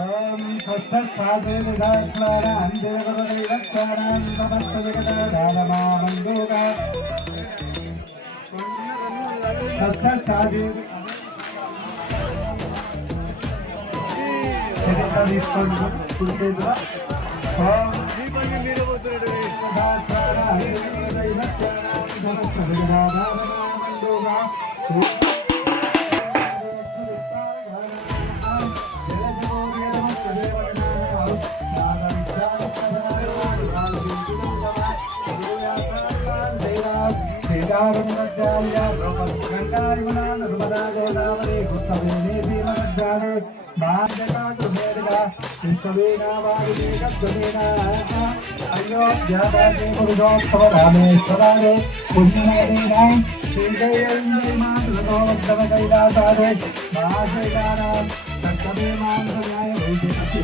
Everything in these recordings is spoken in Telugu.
ओम स्वस्थस्थादेवदास्वानां देवगणैरक्षाणां नमस्तविगतदानमामन्दोगा स्वस्थस्थादेव सेकंड डिस्काउंट कुलचेंद्र ओम दास्वानां देवगणैरक्षाणां नमस्तविगतदानमामन्दोगा रामेश्वराय पुण्यमदीनां श्रीजयैर्मातृगोत्तमकैलासादे महाशैलानां तत्तमे मांगल्याय वैद्यकस्य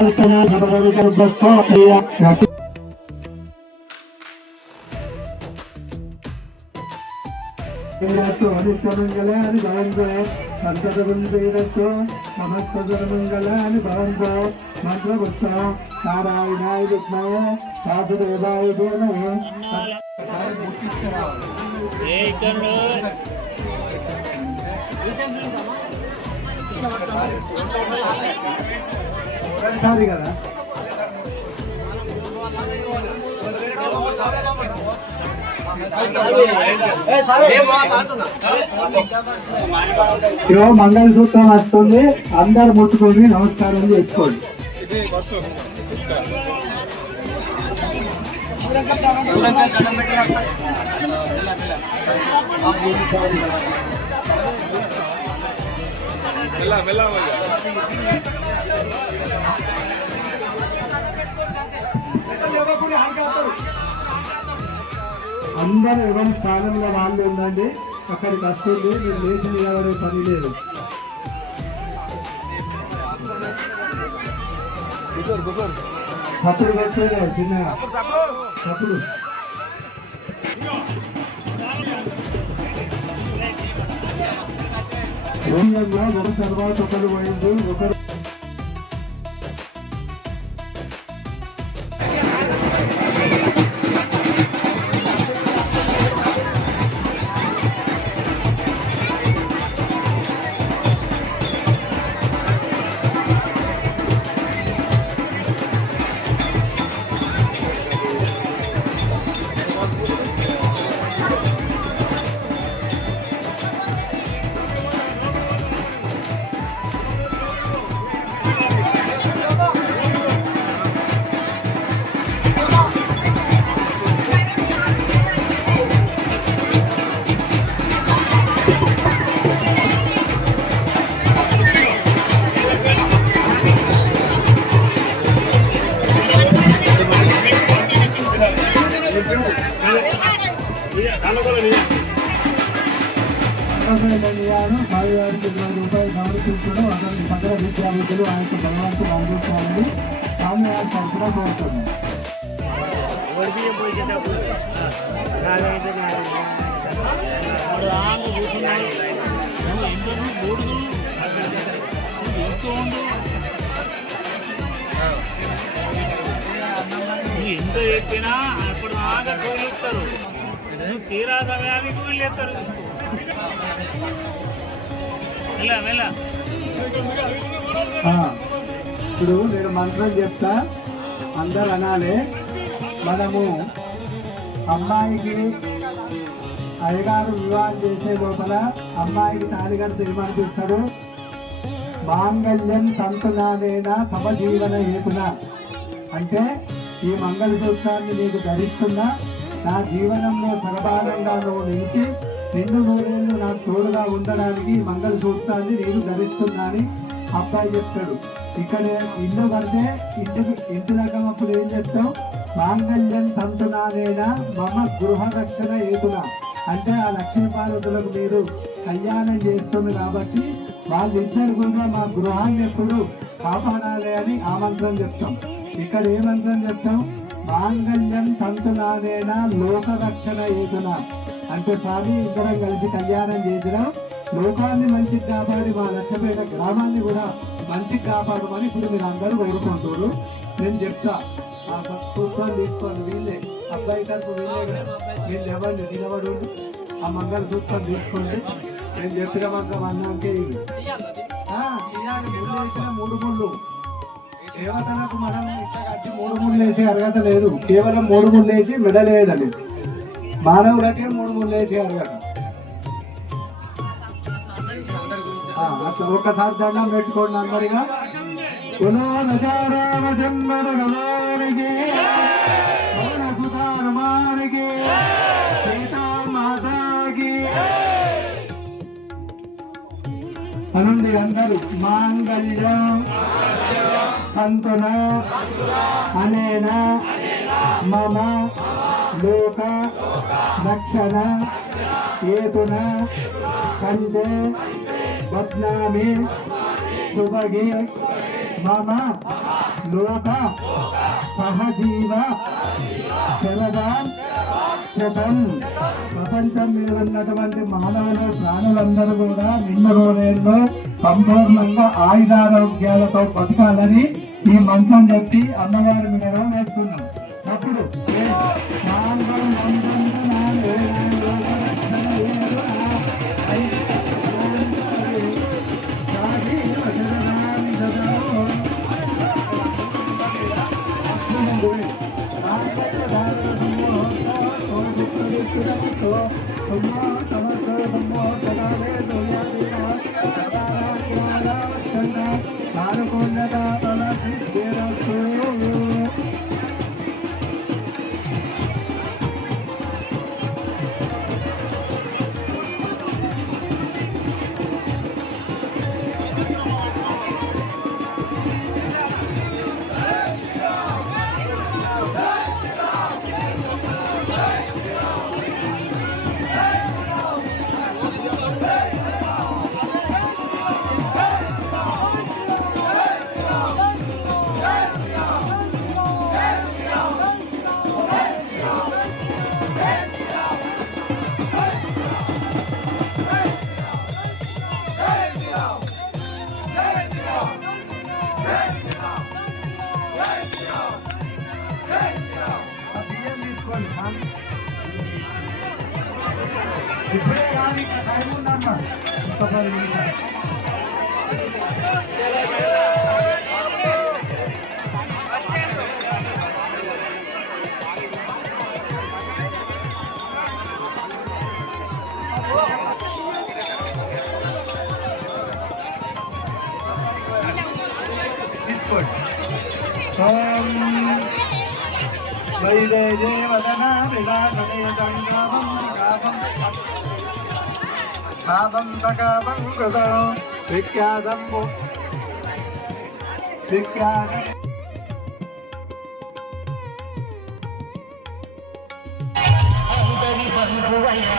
అనిత్యమంగళాని భవంతో సంతతగుంజైరస్తో సమస్తజనమంగళాని భవంతో మంత్రపుత్సం నారాయణాయ విద్మహే వాసుదేవాయ ధీమహి. ఒకసారి కదా మంగళసూత్రం వస్తుంది, అందరు ముట్టుకొని నమస్కారం చేసుకోండి. అందరూ ఎవరి స్థానంలో వాళ్ళు ఉందండి. అక్కడికి వస్తుంది, మీరు లేచి నిలబడే పని లేదు. చప్పుడు పెట్టలేదు చిన్నగా చప్పుడు. ఒక తర్వాత ఒకరు పోయింది. ఒకరు రూపాయలు సమర్పించడం అతని సకల విద్యాబుద్ధులు ఆయనకు భగవంతుడు అందించాలని స్వామివారి తరఫున కోరుతుంది. ఎంత చెప్పినా అప్పుడు బాగా తోలిస్తారు, తీరా సమయానికి వీళ్ళు ఎత్తారు. ఇప్పుడు నేను మంత్రం చెప్తా, అందరు అనాలి. మనము అమ్మాయికి అయ్యగారు వివాహం చేసే లోపల అమ్మాయికి తాళిగారు తీర్మానిస్తాడు. మాంగళ్యం తంతునానేనా తమ జీవన హేతున అంటే ఈ మంగళసూత్రాన్ని నీకు ధరిస్తున్నా, నా జీవనంలో సర్వానంగా నువ్వు నిలిచి నిన్ను నూరేళ్ళు నాకు తోడుగా ఉండడానికి మంగళసూత్రాన్ని నేను ధరిస్తున్నా అని అబ్బాయి చెప్తాడు. ఇక్కడ ఇల్లు కడితే ఇంటి రకం అప్పుడు ఏం చెప్తావు? మాంగళ్యం తంతునానేనా మమ గృహ రక్షణ హేతున అంటే ఆ లక్ష్మీ పార్వతులకు మీరు కళ్యాణం చేస్తుంది కాబట్టి వాళ్ళిద్దరు కూడా మా గృహాన్ని ఎప్పుడు కాపాడాలి అని ఆ మంత్రం చెప్తాం. ఇక్కడ ఏ మంత్రం చెప్తాం? మాంగళ్యం తంతునానేనా లోక రక్షణ హేతున అంటే స్వామి ఇద్దరం కలిసి కళ్యాణం చేసిన లోకాన్ని మంచిగా కాపాడి మా లక్ష్మీపేట గ్రామాన్ని కూడా మంచిగా కాపాడమని ఇప్పుడు మీరు అందరూ కోరుకుంటారు. నేను చెప్తా, ఆ సూత్రాలు తీసుకోండి. వీళ్ళే అబ్బాయి తరపు వీళ్ళే, వీళ్ళు ఎవరిని నిలబడు ఆ మంగళ సూత్రం తీసుకోండి. నేను చెప్పిన మంత్రం అన్నాకే ముళ్ళేసిన 3 ముళ్ళు దేవతలకు మనం ఇట్లా కట్టి 3 ముళ్ళు వేసి అర్హత లేదు. కేవలం 3 ముళ్ళు వేసి మెడలేదని మానవులకే 3 ముళ్ళు వేసి అర్హత. అట్లా ఒక్కసారి దండం పెట్టుకోండి అందరిగా. అనండి అందరూ. మాంగళ్యం తంతున అనేన మమ లోక రక్షణ హేతున కంటే బద్నామి శుభగే మమ లోక సహజీవ శరదాం శతం. ప్రపంచం మీద ఉన్నటువంటి మానవులు ప్రాణులందరూ కూడా నిండు రోజుల్లో సంపూర్ణంగా ఆయుధారోగ్యాలతో బతకాలని ఈ మంత్రం చెప్పి అమ్మవారి మీద వేస్తున్నాం. అప్పుడు ఇప్పుడే కానీ టైం ఉందమ్మా. తీసుకోండి. విఖ్యాతం అందరి బంధువైన